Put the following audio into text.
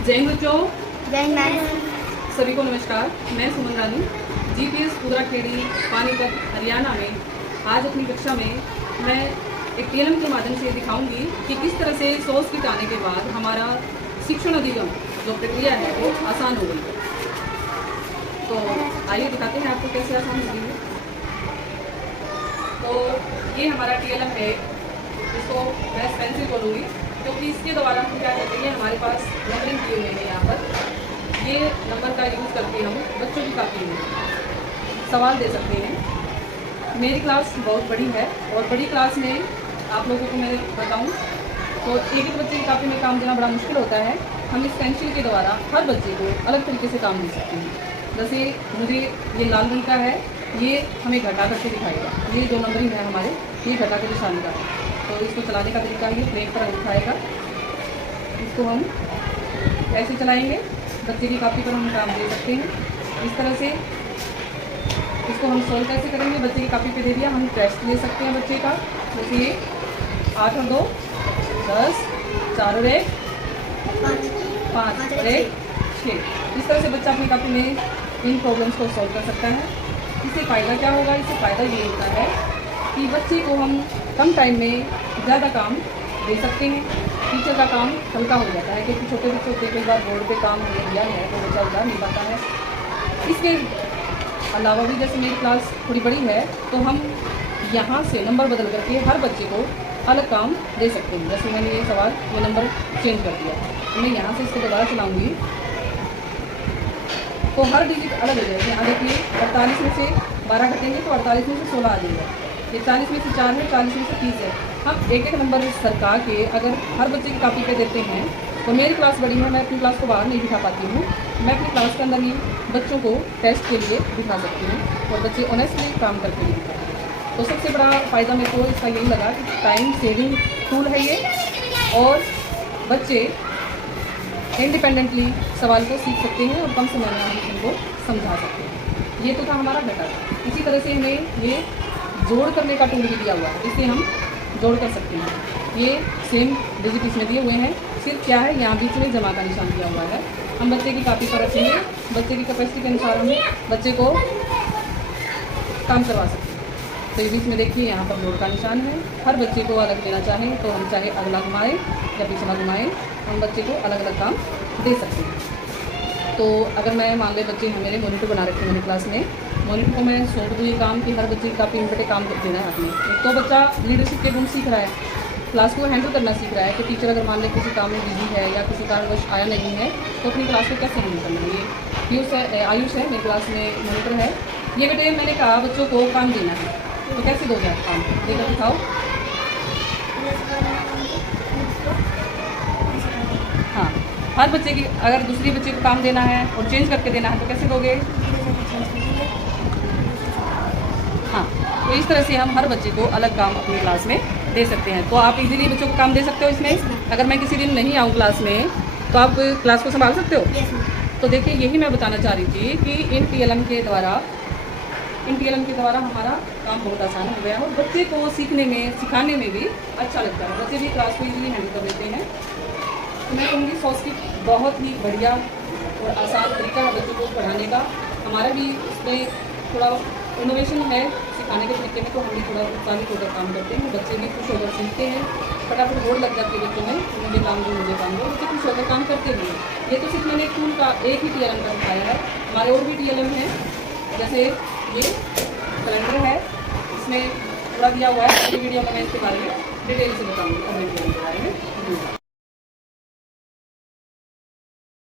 जय हिंद बच्चों। जय मैम। सभी को नमस्कार। मैं सुमन रानी जीपीएस पूराखेड़ी पानीपत हरियाणा में आज अपनी कक्षा में मैं एक टीएलएम के माध्यम से दिखाऊंगी कि किस तरह से सोर्स किट आने के बाद हमारा शिक्षण अधिगम जो प्रक्रिया है वो आसान हो गई है। तो आइए दिखाते हैं आपको कैसे आसान हो गई है। तो ये हमारा टीएलएम है, इसको मैं पेंसिल बोलूँगी क्योंकि इसके द्वारा हम क्या करते हैं, हमारे पास नंबरिंग किए हुए हैं। यहाँ पर ये नंबर का यूज़ करके हम बच्चों की कापी में सवाल दे सकते हैं। मेरी क्लास बहुत बड़ी है और बड़ी क्लास में आप लोगों को मैं बताऊं तो एक बच्चे की कापी में काम देना बड़ा मुश्किल होता है। हम इस पेंसिल के द्वारा हर बच्चे को अलग तरीके से काम दे सकते हैं। जैसे मुझे ये लाल रंग का है, ये हमें घटा करके दिखाएगा। ये जो नंबरिंग है हमारे, ये घटा के निशान का है। तो इसको चलाने का तरीका ये ब्रेक पर उठाएगा, इसको हम ऐसे चलाएंगे, बच्चे की कापी पर हम काम दे सकते हैं। इस तरह से इसको हम सॉल्व कैसे करेंगे, बच्चे की कापी पे दे दिया, हम टेस्ट ले सकते हैं बच्चे का। जैसे ये 8 और 2 10, 4 और 1 5 और 1 6। इस तरह से बच्चा अपनी कापी में इन प्रॉब्लम्स को सॉल्व कर सकता है। इससे फ़ायदा क्या होगा, इससे फ़ायदा ये होता है कि बच्चे को हम कम टाइम में ज़्यादा काम दे सकते हैं। टीचर का काम हल्का हो जाता है क्योंकि छोटे बच्चों के कई बार बोर्ड पे काम दिया है तो बच्चा उतार नहीं पाता है। इसके अलावा भी जैसे मेरी क्लास थोड़ी बड़ी है तो हम यहाँ से नंबर बदल करके हर बच्चे को अलग काम दे सकते हैं। जैसे मैंने ये सवाल ये नंबर चेंज कर दिया, तो मैं यहाँ से इसको दोबारा चलाऊँगी तो हर डिजिट अलग हो जाएगी। यहाँ देखिए 48 में से 12 घटेंगे तो 48 में से 16 आ जाएगा। ये 40 में से 4 है, 40 में से 30 है। हम एक एक नंबर सरका के अगर हर बच्चे की कापी पे देते हैं तो मेरी क्लास बड़ी है, मैं अपनी क्लास को बाहर नहीं बिठा पाती हूँ। मैं अपनी क्लास के अंदर ही बच्चों को टेस्ट के लिए बिठा सकती हूँ और बच्चे ऑनेस्टली काम करके भी दिखाते हैं। तो सबसे बड़ा फ़ायदा मेरे को इसका यही लगा कि टाइम सेविंग टूल है ये, और बच्चे इंडिपेंडेंटली सवाल को सीख सकते हैं और कम समय में हम उनको समझा सकते हैं। ये तो था हमारा घटा। इसी तरह से हमें ये जोड़ करने का टूल भी दिया हुआ है, इससे हम जोड़ कर सकते हैं। ये सेम डिजिट इसमें दिए हुए हैं, सिर्फ क्या है यहाँ बीच में जमा का निशान दिया हुआ है। हम बच्चे की कापी पर रखेंगे, बच्चे की कैपेसिटी के अनुसार हम बच्चे को काम करवा सकते हैं। तो ये बीच में देखिए यहाँ पर जोड़ का निशान है। हर बच्चे को अलग देना चाहें तो हम चाहे अगला घुमाएँ या पिछला घुमाएँ, हम बच्चे को अलग अलग काम दे सकते हैं। तो अगर मैं मान ले बच्चे हैं मेरे मॉनिटर बना रखे हैं मेरी क्लास में, मॉनिटर को मैं सौंप दूँ ये काम कि हर बच्चे की कापी में बेटे काम देना है अपने। एक तो बच्चा लीडरशिप के गुण सीख रहा है, क्लास को हैंडल करना सीख रहा है कि टीचर अगर मान ले किसी काम में बिजी है या किसी कारणवश आया नहीं है तो अपनी क्लास को कैसे हैंडल करना है। ये आयुष है, मेरी क्लास में मॉनिटर है। ये बेटे मैंने कहा बच्चों को काम देना है तो कैसे दोगे आप काम, देकर दिखाओ। हाँ, हर बच्चे की अगर दूसरी बच्चे को काम देना है और चेंज करके देना है तो कैसे दोगे। हाँ, तो इस तरह से हम हर बच्चे को अलग काम अपनी क्लास में दे सकते हैं। तो आप इजीली बच्चों को काम दे सकते हो इसमें। अगर मैं किसी दिन नहीं आऊँ क्लास में तो आप क्लास को संभाल सकते हो। तो देखिए यही मैं बताना चाह रही थी कि इन टीएलएम के द्वारा हमारा काम बहुत आसान हो गया है और बच्चे को सीखने में सिखाने में भी अच्छा लगता है। बच्चे भी क्लास को इजीली हैंडल कर लेते हैं। तो मैं कहूँगी सोर्स किट बहुत ही बढ़िया और आसान तरीका है बच्चों को पढ़ाने का। हमारा भी इसमें थोड़ा इनोवेशन है सिखाने के तरीके में, तो हम भी थोड़ा उत्साहित होकर काम करते हैं। बच्चे भी खुश होकर सीखते हैं, फटाफट होड़ लग जाती है बच्चों में, मुझे काम दो मुझे काम दो, बच्चे खुश होकर काम करते भी हैं। ये तो सिर्फ मैंने टूल का एक ही टीएलएम का दिखाया है, हमारे और भी टीएलएम हैं। जैसे ये कैलेंडर है, इसमें थोड़ा दिया हुआ है, वीडियो में मैं इसके बारे में डिटेल से बताऊँगी और के बारे में।